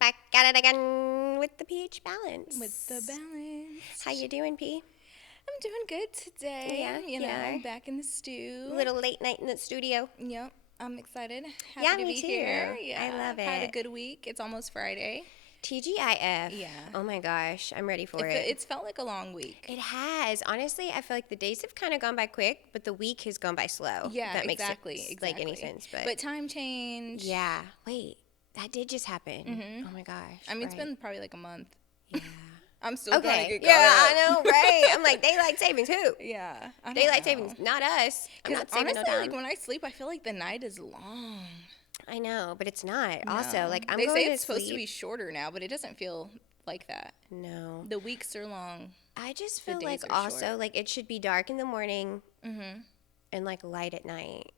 Back at it again with the pH balance. With the balance. How you doing, P? I'm doing good today. Yeah, you you know, are. back in the stew. Little late night in the studio. Yep, I'm excited. Yeah, Happy to me be too. here. I love I've had a it. good week. It's almost Friday. TGIF. Yeah. Oh my gosh, I'm ready for it. It's felt like a long week. It has. Honestly, I feel like the days have kind of gone by quick, but the week has gone by slow. Yeah, if that makes exactly. like any sense. But time change. Yeah. Wait, that did just happen. Mhm. Oh my gosh. I mean, it's right. been probably like a month. Yeah. I'm still trying to Okay. get Yeah, caught up. I know, right? I'm like, daylight savings, who? Yeah. I don't Daylight know. savings, not us. I'm Because not saving honestly, no time. like when I sleep, I feel like the night is long. I know, but it's not. Also, No. like I'm they going say to it's supposed to sleep- be shorter now, but it doesn't feel like that. No. The weeks are long. I just The feel like days are also short. like it should be dark in the morning Mm-hmm. and like light at night.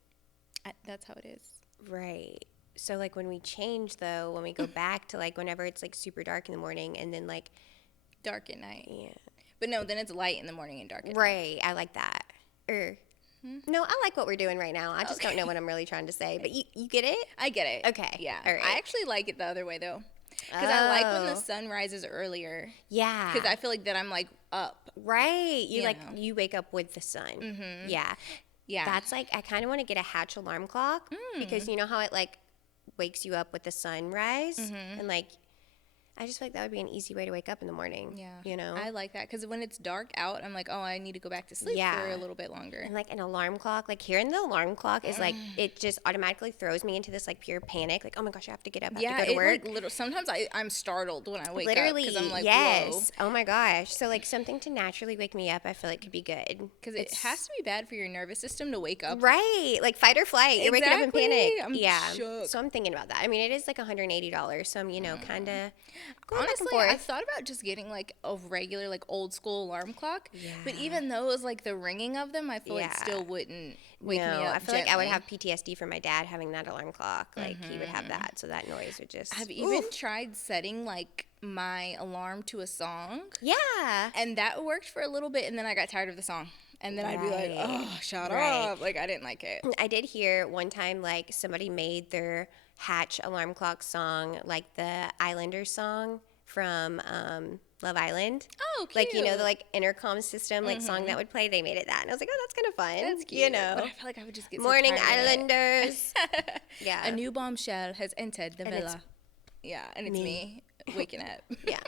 That's how it is. Right. So like when we change though, when we go back to like whenever it's like super dark in the morning and then like Dark at night. yeah. But no, then it's light in the morning and dark at night. Right. I like that. No, I like what we're doing right now. I just don't know what I'm really trying to say. But you get it? I get it. Okay. Yeah. All right. I actually like it the other way though. Because I like when the Oh. sun rises earlier. Yeah. Because I feel like that I'm like up. Right. You You like know. you wake up with the sun. Mm-hmm. Yeah. Yeah. That's like I kind of want to get a hatch alarm clock because you know how it like wakes you up with the sunrise and like I just feel like that would be an easy way to wake up in the morning. Yeah. You know. I like that. Because when it's dark out, I'm like, oh, I need to go back to sleep Yeah. for a little bit longer. And like an alarm clock, like hearing the alarm clock is like it just automatically throws me into this like pure panic. Like, oh my gosh, I have to get up, I Yeah, have to go to work. like sometimes I'm startled when I wake Literally, up. Because I'm like, yes. whoa. Oh my gosh. So like something to naturally wake me up, I feel like could be good. Because it has to be bad for your nervous system to wake up. Right, like fight or flight. You're waking up in Exactly. panic. I'm yeah. shook. So I'm thinking about that. I mean, it is like $180, so I'm kind of going back and Honestly, forth. I thought about just getting like a regular, like old school alarm clock. Yeah. But even those, like the ringing of them, I feel like Yeah. still wouldn't wake no, me up. I feel like I would gently. have PTSD from my dad having that alarm clock. Like he would have that, so that noise would just. I've even tried setting like my alarm to a song, Yeah. and that worked for a little bit, and then I got tired of the song, and then I'd be like, Right. oh, shut Right. up! Like I didn't like it. I did hear one time like somebody made their Hatch alarm clock song like the Islanders song from Love Island. Oh, cute. Like you know the like intercom system like song that would play. They made it that, and I was like, oh, that's kind of fun. That's cute. You know, But I feel like I would just get Morning so tired of it. Islanders. Yeah. A new bombshell has entered the And it's villa. Yeah, and it's me waking up. Yeah.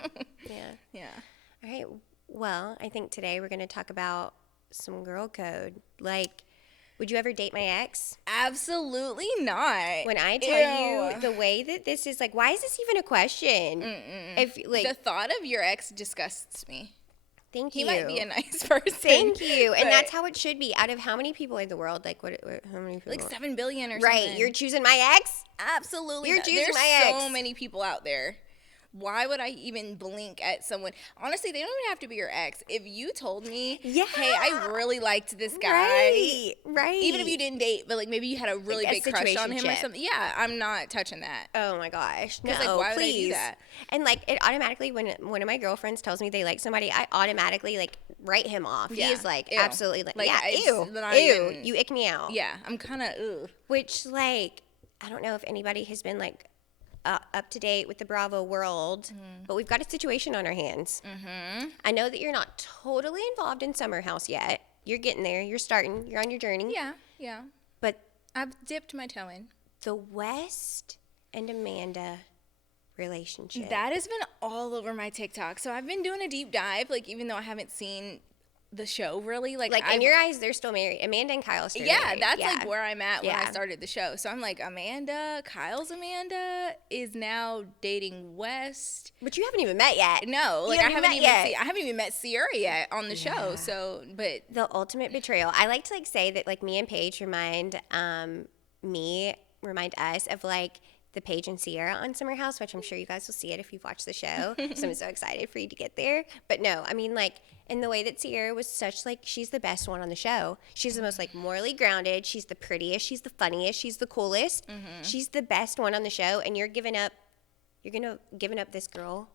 Yeah. Yeah. All right. Well, I think today we're going to talk about some girl code. Like, would you ever date my ex? Absolutely not. When I tell you the way that this is, like, why is this even a question? If like, the thought of your ex disgusts me. thank He you. might be a nice person. Thank you. And but that's how it should be. Out of how many people in the world? Like, how many people? like 7 billion or right. something. You're choosing my ex? Absolutely. You're not. choosing There's my so ex. many people out there. Why would I even blink at someone? Honestly, they don't even have to be your ex. If you told me, Yeah. hey, I really liked this guy. Right. Right. Even if you didn't date, but like maybe you had a really Like a big crush on him or situationship. something. Yeah, I'm not touching that. Oh my gosh. No, 'Cause, like, why would I do please. that? And like it automatically when one of my girlfriends tells me they like somebody, I automatically like write him off. Yeah. He is like Ew. absolutely like, Like, yeah, it's ew. not Ew. even- You ick me out. Yeah, I'm kind of, ugh. Which like I don't know if anybody has been like up to date with the Bravo world, but we've got a situation on our hands. I know that you're not totally involved in Summer House yet. You're getting there. You're starting. You're on your journey. Yeah, yeah. But I've dipped my toe in. the West and Amanda relationship. That has been all over my TikTok. So I've been doing a deep dive, like even though I haven't seen the show really. Like in I've- your eyes, they're still married. Amanda and Kyle are still yeah, married. that's like where I'm at when I Yeah. started the show. So I'm like, Kyle's Amanda is now dating West. But you haven't even met yet. No, like I haven't haven't met even yet. I haven't even met Cierra yet on the Yeah. show. So, but The ultimate betrayal. I like to like say that like me and Paige remind us of like the Paige and Sierra on Summer House, which I'm sure you guys will see it if you've watched the show. So I'm so excited for you to get there. But no, I mean like in the way that Sierra was such like she's the best one on the show. She's the most like morally grounded. She's the prettiest. She's the funniest. She's the coolest. She's the best one on the show. And you're giving up this girl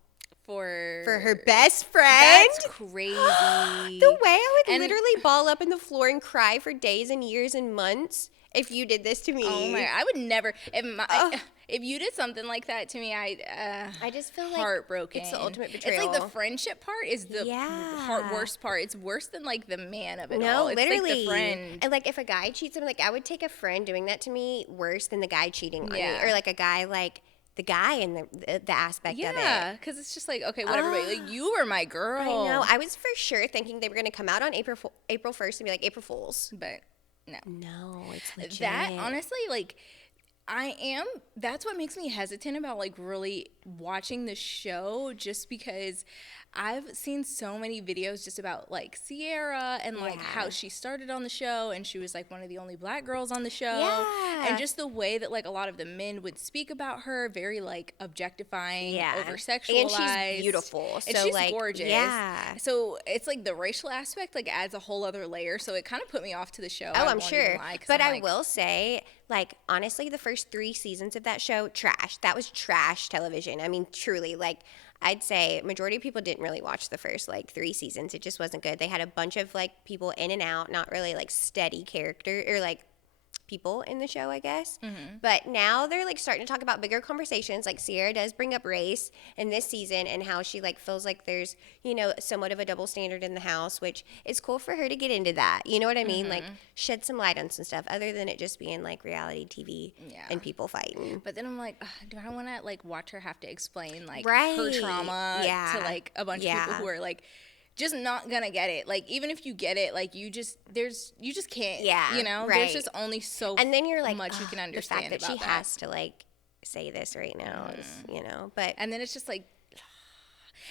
for her best friend. That's crazy. The way I would And- literally ball up on the floor and cry for days and years and months if you did this to me. Oh my! I would never. if you did something like that to me, I just feel like heartbroken. it's the ultimate betrayal. It's like the friendship part is the worst part. It's worse than like the man of it all. It's literally. Like the friend. And like if a guy cheats on me, like I would take a friend doing that to me worse than the guy cheating on me, or like a guy like the guy in the aspect of it. Yeah, because it's just like, okay, whatever. But like, you were my girl. I know. I was for sure thinking they were going to come out on April 1st and be like, April Fools. But no. No, it's legit. That, honestly, like, that's what makes me hesitant about, like, really watching the show, just because I've seen so many videos just about, like, Cierra and, like, how she started on the show, and she was, like, one of the only black girls on the show. Yeah. And just the way that, like, a lot of the men would speak about her, very, like, objectifying, over-sexualized. And she's beautiful. And so, she's like, gorgeous. Yeah. So it's, like, the racial aspect, like, adds a whole other layer. So it kind of put me off to the show. Oh, I'm sure. But I will say, like, honestly, the first 3 seasons of that show, trash. That was trash television. I mean, truly, like, I'd say majority of people didn't really watch the first, like, 3 seasons. It just wasn't good. They had a bunch of, like, people in and out, not really, like, steady character or, like, people in the show, I guess. But now they're like starting to talk about bigger conversations. Like Cierra does bring up race in this season and how she like feels like there's, you know, somewhat of a double standard in the house, which is cool for her to get into that. You know what I mean? Like shed some light on some stuff other than it just being like reality TV and people fighting. But then I'm like, do I want to like watch her have to explain like Right. her trauma Yeah. to like a bunch of people who are like just not gonna get it. Like even if you get it, like you just can't. Yeah, you know, right. there's just only so And then you're like, much you can understand the fact that about she has to like say this right now is, you know, but And then it's just like,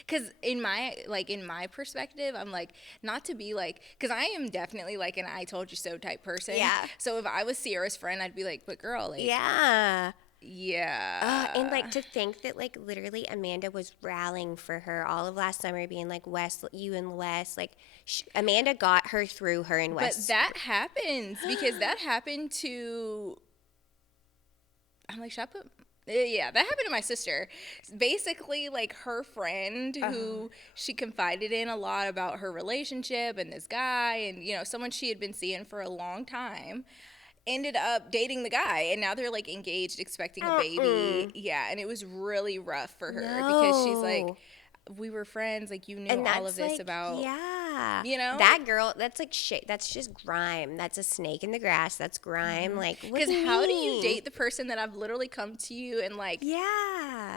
because in my perspective, I'm like, not to be like, because I am definitely like an I told you so type person. Yeah. So if I was Sierra's friend, I'd be like, but girl, like, yeah. Yeah. And like to think that like literally Amanda was rallying for her all of last summer, being like, Wes, you and Wes, like Amanda got her through her and Wes. But that happens because that happened to, I'm like, should I put, yeah, that happened to my sister. Basically, like her friend who she confided in a lot about her relationship and this guy and, you know, someone she had been seeing for a long time, ended up dating the guy, and now they're like engaged, expecting a baby. Yeah, and it was really rough for her because she's like, we were friends, like you knew and all of this like, about, you know, that girl. That's like shit. That's just grime. That's a snake in the grass. That's grime. Like, because how do you date the person that I've literally come to you and like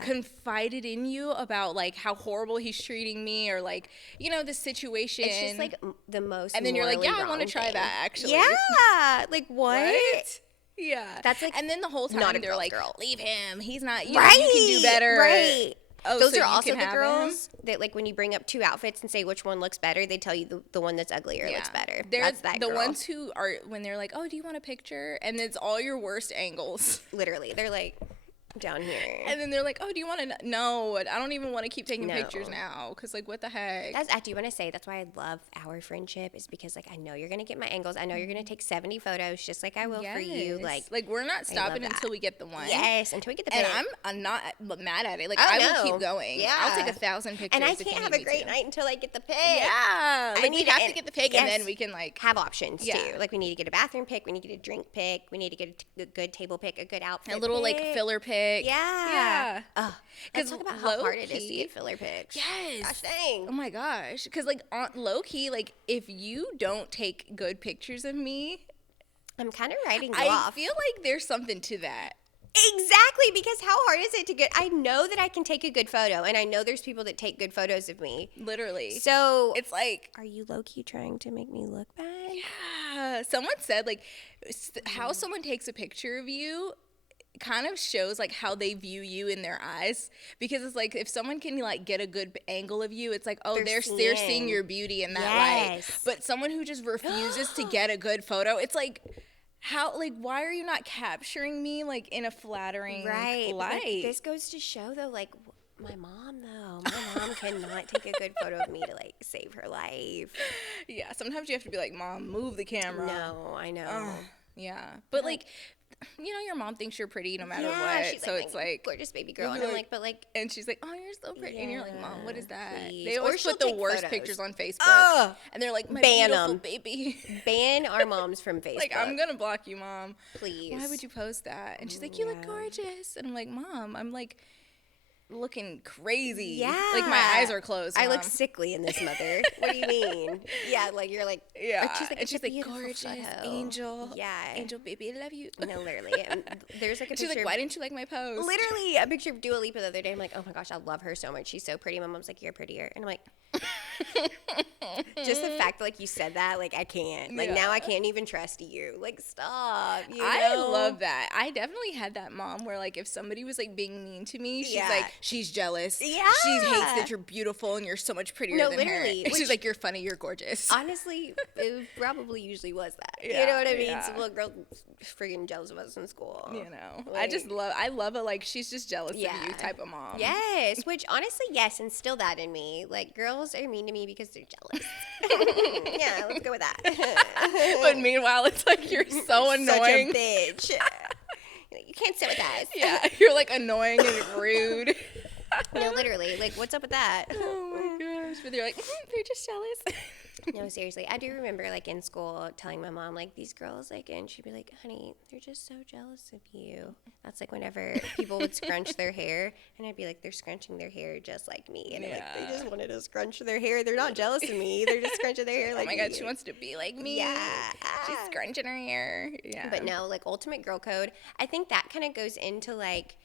confided in you about like how horrible he's treating me or like, you know, the situation. It's just like the most. And then you're like, yeah, I want to try that actually. Yeah, like what? Yeah, that's like and then the whole time they're like, leave him. He's not. You, right. You can do better. Right. Oh, those so are also the girls him? that like when you bring up 2 outfits and say which one looks better, they tell you the one that's uglier looks better. That's that the girl. ones who are when they're like, oh, do you want a picture? And it's all your worst angles. Literally, they're like down here. And then they're like, oh, do you want to? No, I don't even want to keep taking pictures now because like what the heck? I do want to say that's why I love our friendship is because like I know you're gonna get my angles. I know you're gonna take 70 photos just like I will for you. Like we're not stopping until we get the one. Yes, until we get the pic. And I'm not mad at it. Like I will keep going. Yeah, I'll take 1,000 pictures. And I can't have a great night until I get the pic. Yeah, like we have to get the pic and then we can like have options too. Like we need to get a bathroom pic, we need to get a drink pic, we need to get a good table pic, a good outfit, a little pic. like filler pic. Yeah. Let's talk about how hard it is to get filler pics. Yes. Gosh dang. Oh my gosh. Because like low key, like if you don't take good pictures of me, I'm kind of writing you I off. feel like there's something to that. Exactly, because how hard is it to get? I know that I can take a good photo, and I know there's people that take good photos of me. Literally. So it's like, are you low key trying to make me look bad? Yeah. Someone said like how someone takes a picture of you kind of shows like how they view you in their eyes, because it's like if someone can like get a good angle of you, it's like, oh, they're seeing your beauty in that light. But someone who just refuses to get a good photo, it's like, how, like, why are you not capturing me like in a flattering light? Like, this goes to show though, like my mom cannot take a good photo of me to like save her life. Yeah, sometimes you have to be like, Mom, move the camera. No, I know. Yeah, but like you know, your mom thinks you're pretty no matter Yeah, what. she's So it's like, gorgeous baby girl. you'll And be I'm like- like, but like, and she's like, oh, you're so pretty. And you're like, Mom, what is that? please. They Or always she'll put the take worst photos. pictures on Facebook. Ugh. And they're like, my Ban beautiful 'em. baby. ban our moms from Facebook. Like, I'm going to block you, Mom. please. Why would you post that? And she's like, you look Yeah. gorgeous. And I'm like, Mom, I'm like looking crazy. Yeah. Like, my eyes are closed, I Mom. look sickly in this, mother. What do you mean? Yeah, like you're like, Yeah. She's like, and "It's she's a like, beautiful gorgeous, photo." angel. Yeah. Angel baby, I love you. No, literally. And there's like a And she's picture. like, why didn't you like my post? Literally a picture of Dua Lipa the other day. I'm like, oh my gosh, I love her so much. She's so pretty. My mom's like, you're prettier. And I'm like, just the fact that like you said that, like I can't. Like now I can't even trust you. Like stop. You I know? love that. I definitely had that mom where like if somebody was like being mean to me, she's Yeah. like, she's jealous. Yeah. She hates that you're beautiful and you're so much prettier No, than literally, her. And she's which- like, you're funny, you're gorgeous. Honestly, it probably usually was that. You Yeah, know what I mean? yeah. Some little girl freaking jealous of us in school. You know, Like- I love it. Like she's just jealous of Yeah. you type of mom. Yes, which honestly, yes, instill that in me. Like girls are mean to me because they're jealous. Yeah, let's go with that. But meanwhile, it's like you're so annoying. Such a bitch. You can't sit with us. Yeah, you're like annoying and rude. No, literally. Like, what's up with that? Oh my gosh. But they're like, they're just jealous. No, seriously. I do remember, like, in school telling my mom, like, these girls, like, and she'd be like, honey, they're just so jealous of you. That's, like, whenever people would scrunch their hair, and I'd be like, they're scrunching their hair just like me. And I'm like, Yeah. they just wanted to scrunch their hair. They're not jealous of me. They're just scrunching their hair like Oh my me. god, she wants to be like me. Yeah. She's scrunching her hair. Yeah. But no, like, ultimate girl code, I think that kind of goes into, like,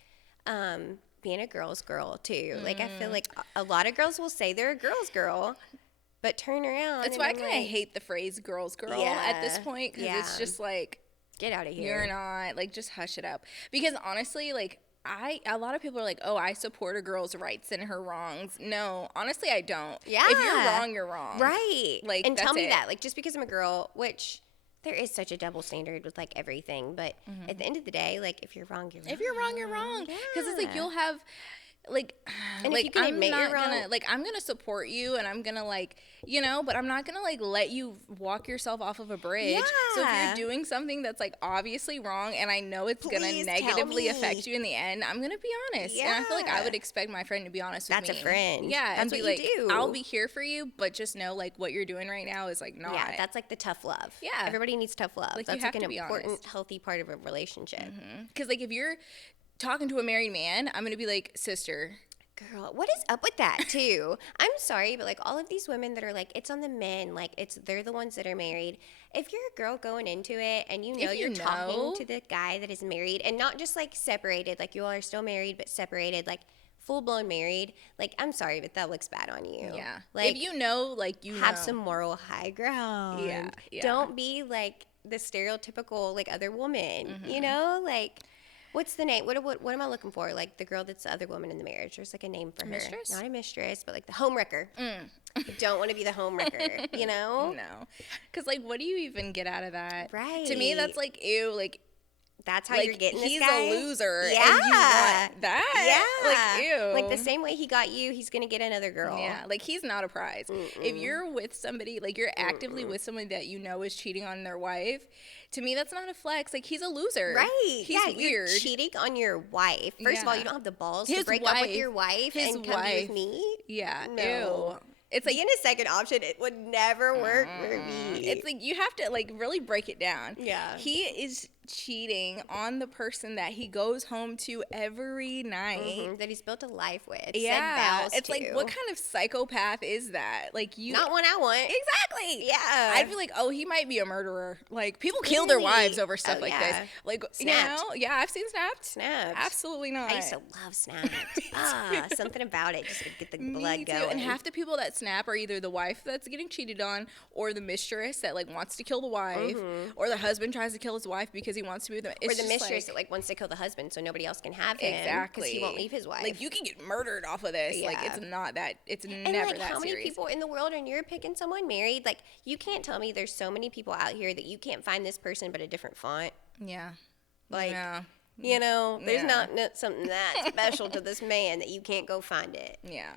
being a girl's girl, too. Like, I feel like a lot of girls will say they're a girl's girl, but turn around. That's and why I I'm kind of like, hate the phrase girl's girl at this Yeah, point because it's yeah. just like, get out of here. you're not, like, just hush it up. Because honestly, like, a lot of people are like, oh, I support a girl's rights and her wrongs. No, honestly, I don't. Yeah. If you're wrong, you're wrong. Right. Like, and tell that's me it. that. Like, just because I'm a girl, which there is such a double standard with, like, everything. But at the end of the day, like, if you're wrong, you're wrong. If you're wrong, you're wrong. Because it's like Yeah. you'll have, like, And if like you can I'm admit you're not gonna, wrong- like, I'm gonna support you and I'm gonna, like, you know, but I'm not gonna, like, let you walk yourself off of a bridge. So if Yeah. you're doing something that's, like, obviously wrong and I know it's gonna Please tell negatively me. affect you in the end, I'm gonna be honest. And I feel like I Yeah. would expect my friend to be honest with That's me. a friend. Yeah. That's and be what like, you do. I'll be here for you, but just know, like, what you're doing right now is, like, not. Yeah, that's like the tough love. Yeah. Everybody needs tough love. Like, you that's have like to an be important, honest. healthy part of a relationship. Because, like, if you're talking to a married man, I'm gonna be like, sister. Girl, what is up with that too? I'm sorry, but like all of these women that are like, it's on the men, like they're the ones that are married. If you're a girl going into it and you know If you you're talking know- to the guy that is married and not just like separated, like you all are still married but separated, like full blown married, like I'm sorry, but that looks bad on you. Yeah. Like if you know, like, you have know. some moral high ground. Yeah, yeah. Don't be like the stereotypical like other woman. Mm-hmm. You know, like what's the name? What am I looking for? Like the girl that's the other woman in the marriage. There's like a name for her. Mistress? Not a mistress, but like the homewrecker. You don't want to be the homewrecker. You know. No. Because, like, what do you even get out of that? Right. To me, that's like, ew. Like, That's how like you're getting he's this guy. a loser. Yeah. And you want that? Yeah. Like, ew. Like the same way he got you, he's gonna get another girl. Yeah, like he's not a prize. If you're with somebody, like you're actively with somebody that you know is cheating on their wife, to me that's not a flex. Like he's a loser. Right. He's yeah, weird. You're cheating on your wife. First of all, Yeah. you don't have the balls to His break up with wife- your wife his and come be wife. with me. Yeah. No. Ew. It's like Being a second option, it would never work for me. it's like you have to like really break it down. Yeah. He is cheating on the person that he goes home to every night. That he's built a life with. Yeah. Said vows It's to. like what kind of psychopath is that? Like you Not one I want. Exactly. Yeah. I'd be like, oh, he might be a murderer. Like people kill their wives over stuff Oh, like yeah. this. Like Snapped. you know, yeah, I've seen Snapped. Snapped. Absolutely not. I used to love Snapped. Something about it just to get the Me blood too. going. And half the people that snap are either the wife that's getting cheated on, or the mistress that like wants to kill the wife, or the husband tries to kill his wife because he wants to be with them. or It's the just, mistress that like wants to kill the husband so nobody else can have him. exactly Because he won't leave his wife. Like you can get murdered off of this. Like Yeah. it's not that. It's and never like that how many serious. people in the world and you're picking someone married? Like you can't tell me there's so many people out here that you can't find this person but a different font. Yeah. Like yeah. you know, there's Yeah. not something that special to this man that you can't go find it. Yeah.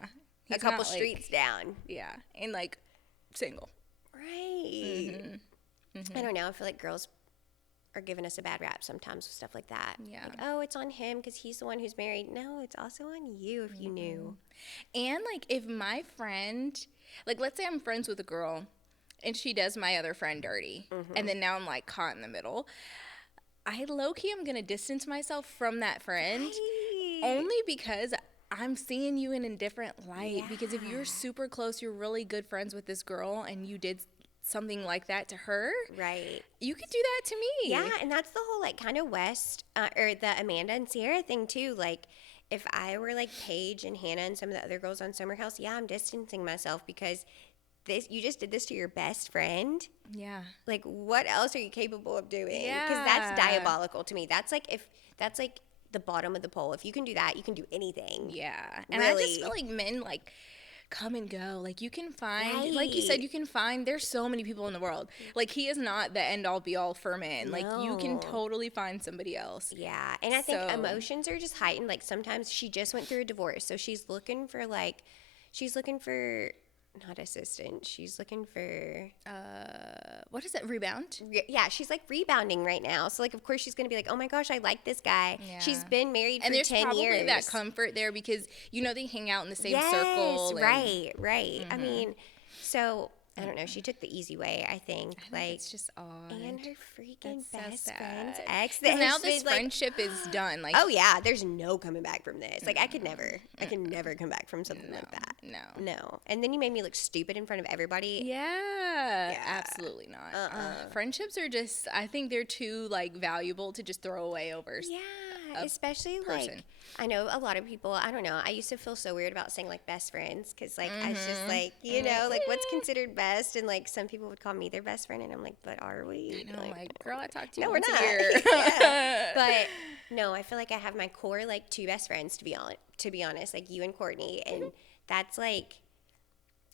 A He's couple not, like- streets down. Yeah. And like single. Right. Mm-hmm. I don't know. I feel like girls are giving us a bad rap sometimes with stuff like that. Yeah. Like, oh, it's on him because he's the one who's married. No, it's also on you if you knew. And, like, if my friend, like, let's say I'm friends with a girl and she does my other friend dirty, and then now I'm, like, caught in the middle, I low-key am going to distance myself from that friend only because I'm seeing you in a different light. Yeah. Because if you're super close, you're really good friends with this girl, and you did something like that to her, Right. you could do that to me. Yeah, and that's the whole, like, kind of West, or the Amanda and Cierra thing, too. Like, if I were, like, Paige and Hannah and some of the other girls on Summer House, yeah, I'm distancing myself because you just did this to your best friend. Yeah. Like, what else are you capable of doing? Yeah. Because that's diabolical to me. That's, like, the bottom of the pole. If you can do that, you can do anything. Yeah. And Really. I just feel like men, like, come and go. Like, you can find, Right. like you said, there's so many people in the world. Like, he is not the end all be all for men. Like, you can No. totally find somebody else. Yeah, and I think So- emotions are just heightened. Like, sometimes she just went through a divorce, so she's looking for not assistance. She's looking for What is it? Rebound? yeah. She's like rebounding right now. So like, of course, she's gonna be like, oh my gosh, I like this guy. Yeah. She's been married And for there's 10 probably years. that comfort there because, they hang out in the same yes, circle. And right. I mean, so I don't know. She took the easy way, I think. I think like, it's just odd. and her freaking That's so best sad. friend's ex. 'Cause that now has this been, like, friendship is done. Like, oh yeah, there's no coming back from this. Like, I could never come back from something like that. No. And then you made me look stupid in front of everybody. Yeah, absolutely not. Friendships are just, I think they're too, like, valuable to just throw away over. Yeah, a especially person. like, I know a lot of people, I don't know, I used to feel so weird about saying like best friends because like I was just like, like what's considered best, and like some people would call me their best friend, and I'm like, but are we? I'm like, girl, I talked to you no, we're once not. a year. Yeah. But no, I feel like I have my core like two best friends to be honest, like you and Courtney, and that's like,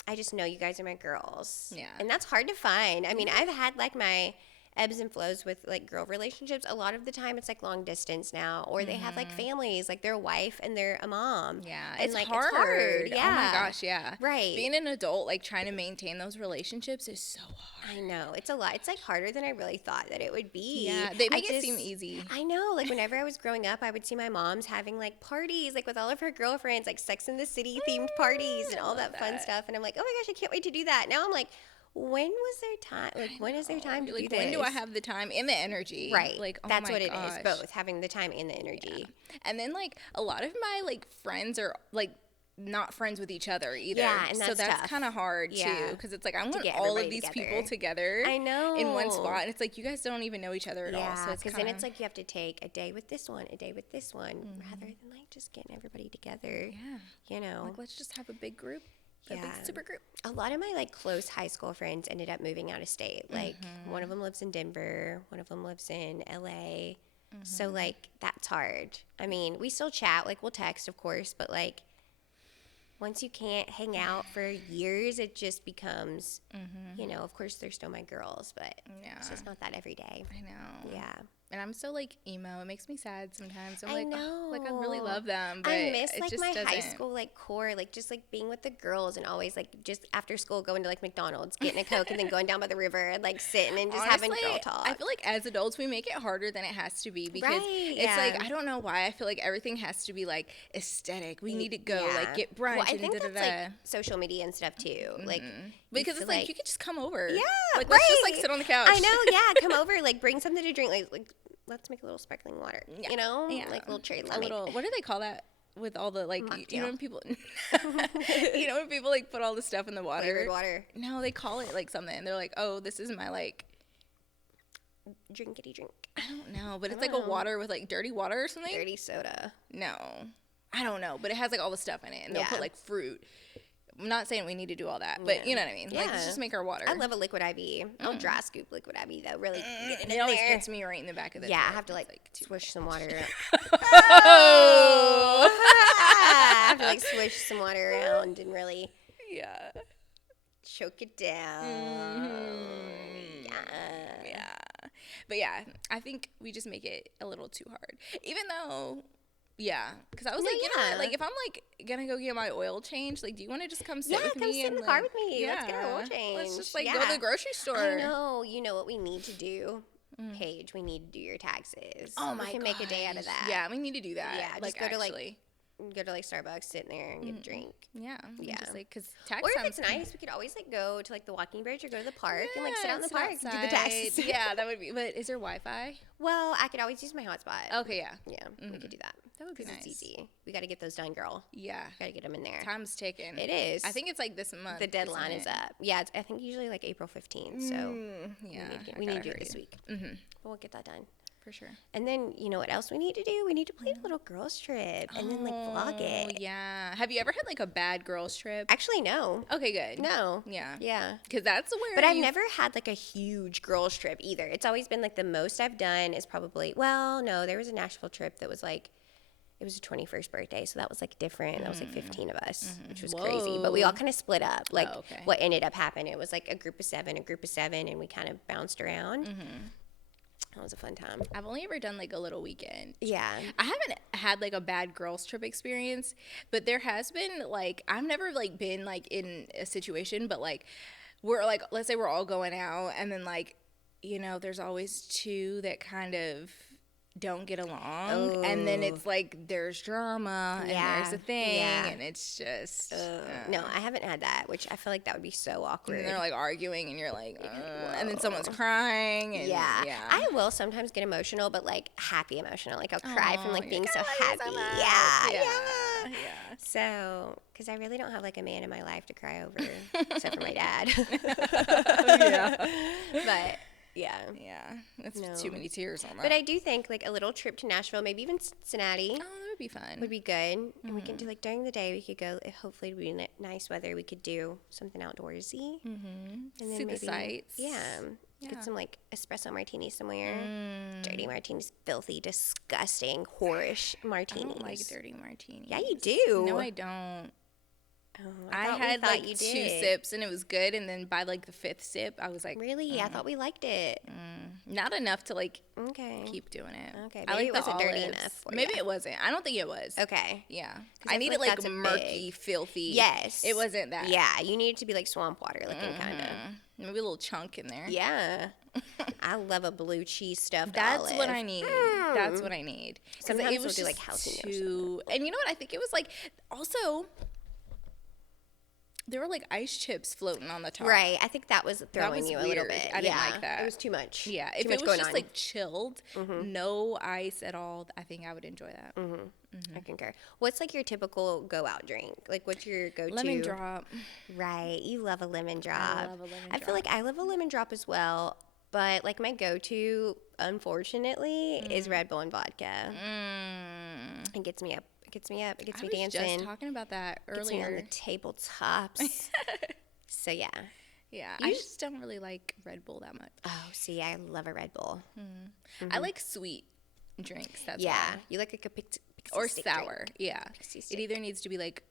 I just know you guys are my girls. Yeah. And that's hard to find. I mean, I've had like my ebbs and flows with like girl relationships. A lot of the time it's like long distance now, or they have like families, like they're a wife and they're a mom. Yeah, and it's like hard. it's hard. Yeah. Oh my gosh, yeah. Right. Being an adult, like trying to maintain those relationships is so hard. I know. It's a lot. It's like harder than I really thought that it would be. Yeah, they make it seem easy. I know. Like whenever I was growing up, I would see my mom's having like parties, like with all of her girlfriends, like Sex and the City themed parties and all that fun stuff. And I'm like, oh my gosh, I can't wait to do that. Now I'm like, when was there time? Like, when is there time to do this? When do I have the time and the energy? Right. Like, oh that's my what it gosh. is. Both having the time and the energy. Yeah. And then like a lot of my like friends are like not friends with each other either. Yeah, and so that's tough. kind of hard Yeah. too, because it's like I want get all of everybody these together. people together. I know. In one spot, and it's like you guys don't even know each other at all. So it's because kinda, then it's like you have to take a day with this one, a day with this one, rather than like just getting everybody together. yeah, You know. like let's just have a big group, a big Yeah. super group. A lot of my like close high school friends ended up moving out of state. Like one of them lives in Denver, one of them lives in LA. So like that's hard. I mean, we still chat, like we'll text of course, but like once you can't hang out for years, it just becomes, of course they're still my girls, but it's just not that every day. I know. Yeah. And I'm so like emo. It makes me sad sometimes. I'm I like, know. oh, like I really love them, but I miss it like just my high doesn't. school like core, like just like being with the girls and always like just after school going to like McDonald's, getting a Coke, and then going down by the river and like sitting and just having Honestly, girl talk. I feel like as adults we make it harder than it has to be because Right, it's like yeah. I don't know why I feel like everything has to be like aesthetic. We need to go like get brunch Well, I and think da da that's da. like social media and stuff too. Like Because feel it's like you could just come over. yeah, like right. let's just like sit on the couch. I know, yeah. Come over, like bring something to drink, like let's make a little sparkling water. Yeah. You know, Yeah. like a little cherry A lemonade. little, what do they call that with all the like you know Mocktail. when people when people like put all the stuff in the water. Flavored water, No, they call it like something. They're like, oh, this is my like drinkity drink, I don't know, but it's like a water with like dirty water or something. dirty soda. No, I don't know, but it has like all the stuff in it, and they'll Yeah. put like fruit. I'm not saying we need to do all that, but you know what I mean. Like, let's Yeah. just make our water. I love a liquid IV. I'll dry scoop liquid IV though. Really get it It in always there. hits me right in the back of the Yeah, I throat. have to It's, like too swish much. some water. Oh. I have to like swish some water around and really Yeah. choke it down. Yeah. Yeah. But yeah, I think we just make it a little too hard. Even though, yeah, because I was No, like, you know yeah. what? Like, if I'm like gonna go get my oil change, like, do you want to just come sit Yeah, with come me? sit in and, the car like, with me. Let's get our oil Let's just change. like go to Yeah. the grocery store. I know. You know what we need to do? Paige, we need to do your taxes. Oh my We can make a day out of that. Yeah, we need to do that. Yeah, just like go to actually. like Starbucks, sit in there and get a drink. Yeah. Yeah. Just like, cause tax Or if sounds it's nice, we could always like go to like the walking bridge or go to the park and like sit out in the sit park and do the outside. taxes. Yeah, that would be. But is there Wi-Fi? Well, I could always use my hotspot. Okay, yeah. Yeah, we could do that. That would be 'Cause nice. It's easy. We got to get those done, girl. Yeah. Got to get them in there. Time's ticking. It is. I think it's like this month. The deadline isn't is it? up. Yeah, I think usually like April 15th. So Yeah. we need to do it this week. Mm-hmm. But we'll get that done. For sure. And then, you know what else we need to do? We need to plan a little girls' trip and then like vlog it. Yeah. Have you ever had like a bad girls trip? Actually, no. Okay, good. No. Yeah. Yeah. Because that's where. But I've never had like a huge girls' trip either. It's always been like the most I've done is probably, well, no, there was a Nashville trip that was like, it was a 21st birthday, so that was like different. That was like 15 of us, which was crazy. But we all kind of split up. Like what ended up happening, it was like a group of seven, and we kind of bounced around. That was a fun time. I've only ever done like a little weekend. Yeah. I haven't had like a bad girls trip experience, but there has been like, I've never like been like in a situation, but like we're like, let's say we're all going out and then like, you know, there's always two that kind of don't get along, and then it's like there's drama and there's a thing, and it's just no, I haven't had that, which I feel like that would be so awkward. And they're like arguing, and you're like, and then someone's crying, and I will sometimes get emotional, but like happy emotional, like I'll cry from like being so happy. So Yeah. So, because I really don't have like a man in my life to cry over, except for my dad. But. Yeah, that's too many tears on that. But I do think like a little trip to Nashville, maybe even Cincinnati. Oh, that would be fun. Would be good. And we can do like during the day, we could go, hopefully it would be nice weather, we could do something outdoorsy. And then see the sights. Yeah. Get some like espresso martinis somewhere. Dirty martinis, filthy, disgusting, whorish martinis. I don't like dirty martinis. Yeah, you do. No, I don't. Oh, I had like 2 sips and it was good, and then by like the 5th sip, I was like, really? I thought we liked it. not enough to like Okay. keep doing it. Okay, I maybe like it wasn't the dirty olives. enough for Maybe ya. it wasn't. I don't think it was. Okay. Yeah, I I feel needed like like that's a murky, filthy. Yes. It wasn't that. Yeah, you need it to be like swamp water looking kind of. Maybe a little chunk in there. Yeah. I love a blue cheese stuffed That's olive. what I need. That's what I need. 'Cause Sometimes it was we'll do, just like, jalapeno or too. And you know what? I think it was like also. There were like ice chips floating on the top. Right. I think that was throwing was you a little weird. bit. I didn't like that. It was too much. Yeah, Too if much it was going just on. like chilled, no ice at all, I think I would enjoy that. I concur. What's like your typical go out drink? Like what's your go to? Lemon drop. Right. You love a lemon drop. I love a lemon I feel like I love a lemon drop as well. But like my go to, unfortunately, is Red Bull and vodka. It gets me up. It gets me up. It gets I me was dancing. just talking about that Gets me on earlier. the tabletops. So yeah. Yeah, I just don't really like Red Bull that much. Oh, see, I love a Red Bull. I like sweet drinks. That's Yeah, why. you like a pixie Or stick sour. drink. Yeah, Pixie it stick. either needs to be like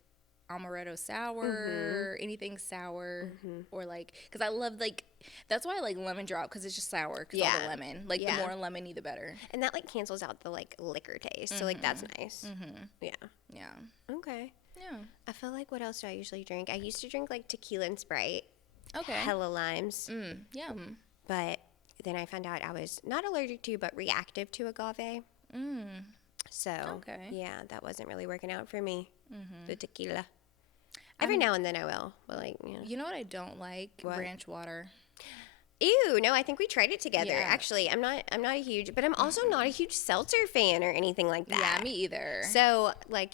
amaretto sour, anything sour, or like because I love like that's why I like lemon drop because it's just sour because all the Yeah. lemon. Like Yeah. the more lemony, the better. And that like cancels out the like liquor taste. So like that's nice. Yeah. Yeah, Okay. yeah. I feel like what else do I usually drink? I used to drink like tequila and Sprite, Okay. hella limes, Yeah. but then I found out I was not allergic to but reactive to agave. So Okay. yeah, that wasn't really working out for me. The tequila. Every now and then I will, but like You know what I don't like? What? Ranch water. Ew, no, I think we tried it together. Yeah. Actually, I'm not a huge, but I'm also not a huge seltzer fan or anything like that. Yeah, me either. So, like,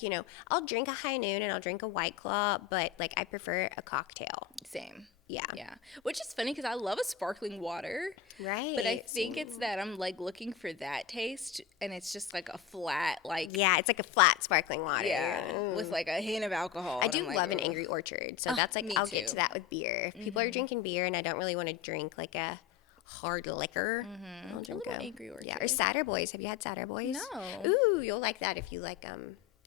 I'll drink a High Noon and I'll drink a White Claw, but like I prefer a cocktail. Same. Yeah. Yeah. Which is funny because I love a sparkling water. Right. But I think it's that I'm like looking for that taste and it's just like a flat, like, Yeah, it's like a flat sparkling water. with like a hint of alcohol. I and do I'm like, love an ugh. Angry Orchard. So that's like, me I'll get too. to that with beer. If people are drinking beer and I don't really want to drink like a hard liquor, I'll drink little a Angry Yeah, or Orchard. Cider Boys. Have you had Cider Boys? No. Ooh, you'll like that if you like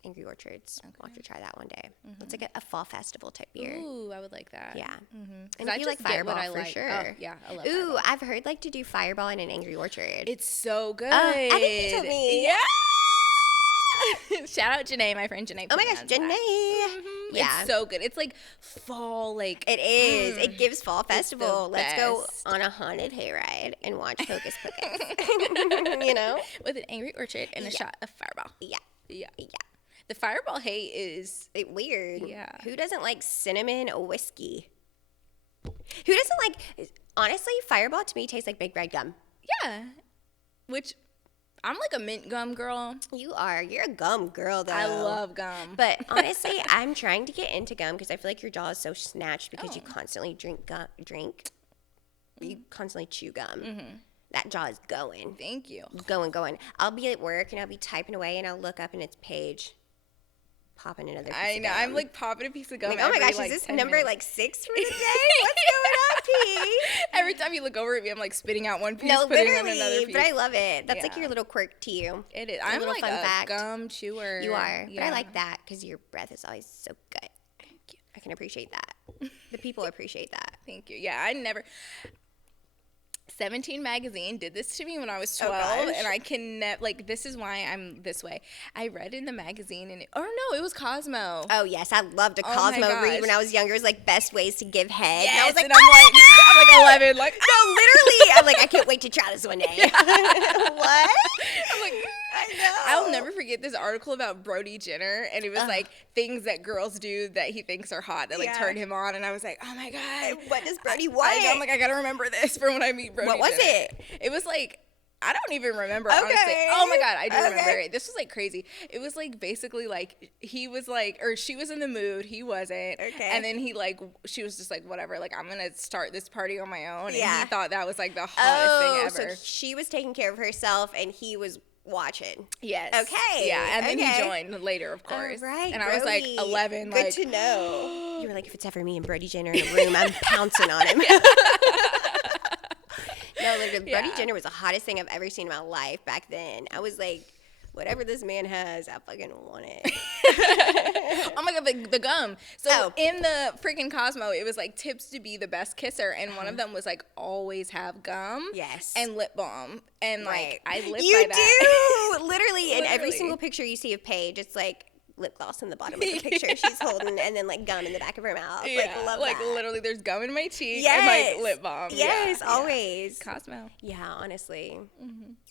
Angry Orchards. We'll have to try that one day. It's like a fall festival type beer. Ooh, I would like that. Yeah. And And if you like Fireball, for sure. Oh, yeah, I love Ooh, Fireball. I've heard like to do Fireball in an Angry Orchard. It's so good. I think you told me. Yeah. Shout out Janae, my friend Janae. Oh my put me gosh, onto that. Janae. Yeah. It's so good. It's like fall, like It is. It gives fall festival. the Let's go best. on a haunted hayride and watch Hocus Pocus. You know? with an Angry Orchard and a shot of Fireball. Yeah. Yeah. Yeah. The Fireball hate is Weird. Yeah. Who doesn't like cinnamon whiskey? Who doesn't like, honestly, Fireball to me tastes like Big Red gum. yeah. Which I'm like a mint gum girl. You are. You're a gum girl, though. I love gum. But honestly, I'm trying to get into gum because I feel like your jaw is so snatched because you constantly you constantly chew gum. That jaw is going. Thank you. Going. I'll be at work and I'll be typing away and I'll look up and it's Paige popping another piece I of know. gum. I'm like popping a piece of gum. Like, oh my every, gosh, like, is this 10 number minutes. like 6 for the day? What's going on, P? Every time you look over at me, I'm like spitting out one piece, No, putting in another literally, piece. but I love it. That's like Yeah. your little quirk to you. It is. a I'm little like fun a fact. gum chewer. You are, Yeah. but I like that because your breath is always so good. I can appreciate that. The people appreciate that. Thank you. Yeah, I never. 17 magazine did this to me when I was 12, gosh. and I can like this is why I'm this way. I read in the magazine, and it was Cosmo. Oh yes, I loved a Oh my Cosmo read gosh. when I was younger. It was like best ways to give head. Yes, and I was like, and I'm like 11, like no, literally. I'm like, I can't wait to try this one day. What? I'm like, I know. I'll never forget this article about Brody Jenner, and it was like things that girls do that he thinks are hot that like Yeah. turn him on, and I was like, oh my god, What does Brody want? I know, I'm like, I gotta remember this for when I meet Brody. What was Jenner. it? It was like, I don't even remember, Okay. honestly. Oh my god, I do remember Okay. it. This was like crazy. It was like basically like he was like, or she was in the mood, he wasn't. Okay. And then she was just like, whatever, like I'm gonna start this party on my own. Yeah. And he thought that was like the hottest thing ever. So she was taking care of herself and he was watching. Yes. Okay. Yeah, and then he Okay. joined later, of course. All right, and I was like Brody. 11, Good like to know. You were like, if it's ever me and Brody Jenner in a room, I'm pouncing on him. No, literally, Brody Yeah. Jenner was the hottest thing I've ever seen in my life back then. I was like, whatever this man has, I fucking want it. Oh my god, the gum. So Oh. in the freaking Cosmo, it was like tips to be the best kisser, and one of them was like always have gum. Yes. And lip balm, and like I live You by that. do literally in every Literally. single picture you see of Paige, it's like lip gloss in the bottom of the picture she's holding, and then like gum in the back of her mouth. Yeah, Like, love like that. literally, there's gum in my cheek Yes. and like lip balm. Yes, Yeah, always. Yeah. Cosmo. Yeah, honestly,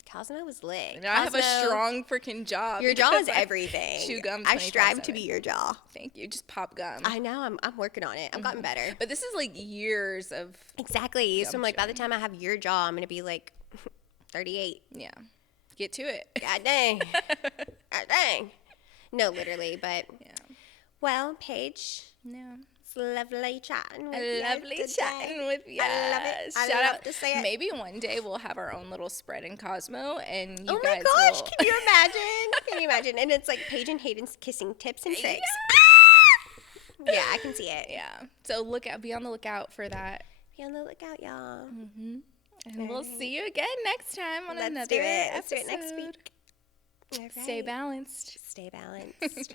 Cosmo was lit. And I have a Cosmo, strong freaking jaw. Your jaw because is I everything. chew gum I strive to 24/7. be your jaw. Thank you. Just pop gum. I know. I'm working on it. I've gotten better. But this is like years of Exactly. So I'm like, by the chewing. time I have your jaw, I'm gonna be like 38. yeah. Get to it. God dang. God dang. No, literally, but Yeah. well, Paige, No. it's lovely chatting with you. Lovely today. chatting with you. I love it. I Shout love out. to say it. Maybe one day we'll have our own little spread in Cosmo, and you Oh my guys gosh, will. can you imagine? Can you imagine? And it's like Paige and Hayden's kissing tips and tricks. Yeah, I can see it. Yeah. So be on the lookout for that, Be on the lookout, y'all. and we'll see you again next time on Let's another do it. Let's do episode. it next week. All Stay right. balanced. Stay balanced.